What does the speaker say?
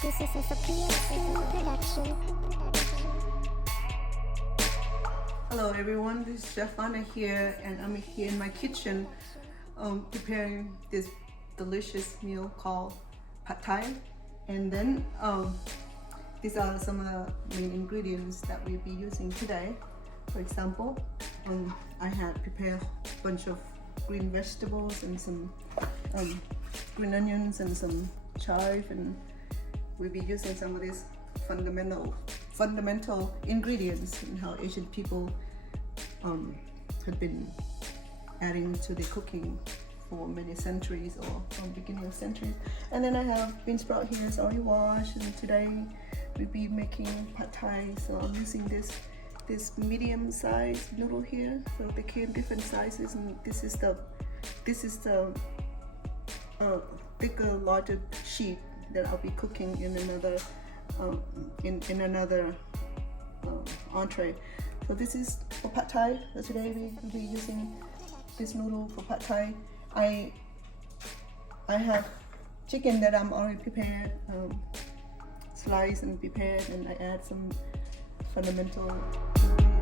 This is a PSC production. Hello everyone, this is Chef Vanna here, and I'm here in my kitchen preparing this delicious meal called pad thai. And then these are some of the main ingredients that we'll be using today. For example, I had prepared a bunch of green vegetables and some green onions and some chive, and we'll be using some of these fundamental ingredients in how Asian people have been adding to the cooking for many centuries or from beginning of centuries. And then I have bean sprout here, it's already washed, and today we'll be making pad thai. So I'm using this medium size noodle here. So they came different sizes, and this is the thicker, larger sheet that I'll be cooking in another entree. So this is for pad thai. So today we will be using this noodle for pad thai. I have chicken that I'm already prepared, sliced and prepared, and I add some fundamental ingredients.